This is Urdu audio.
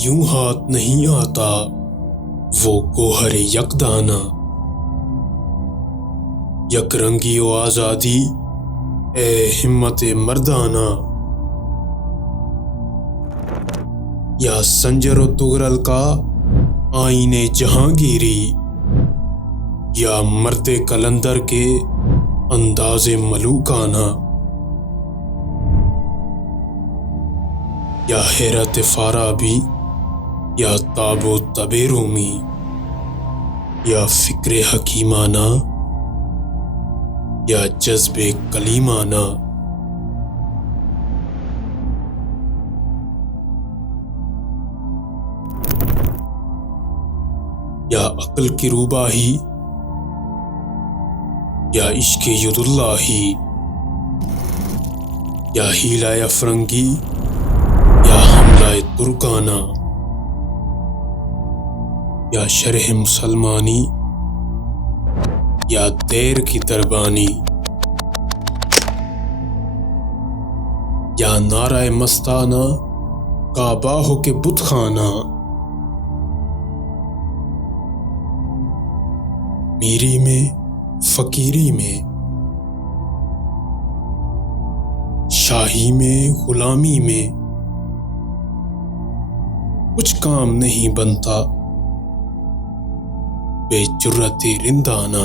یوں ہاتھ نہیں آتا وہ گوہر یکدانا، یک رنگی و آزادی اے ہمت مردانہ، یا سنجر و تغرل کا آئین جہانگیری، یا مرد کلندر کے انداز ملوکانہ، یا حیرت فارابی، یا تاب و تب رومی، یا فکر حکیمانہ، یا جذب کلیمانہ، یا عقل کی روباہی، یا عشق ید اللہی، یا حیلہ افرنگی، یا حملہ ترکانہ، یا شرح مسلمانی، یا دیر کی دربانی، یا نعرہ مستانہ کعبہ ہو کے بت خانہ، میری میں فقیری میں، شاہی میں غلامی میں، کچھ کام نہیں بنتا بے جرت رندانہ۔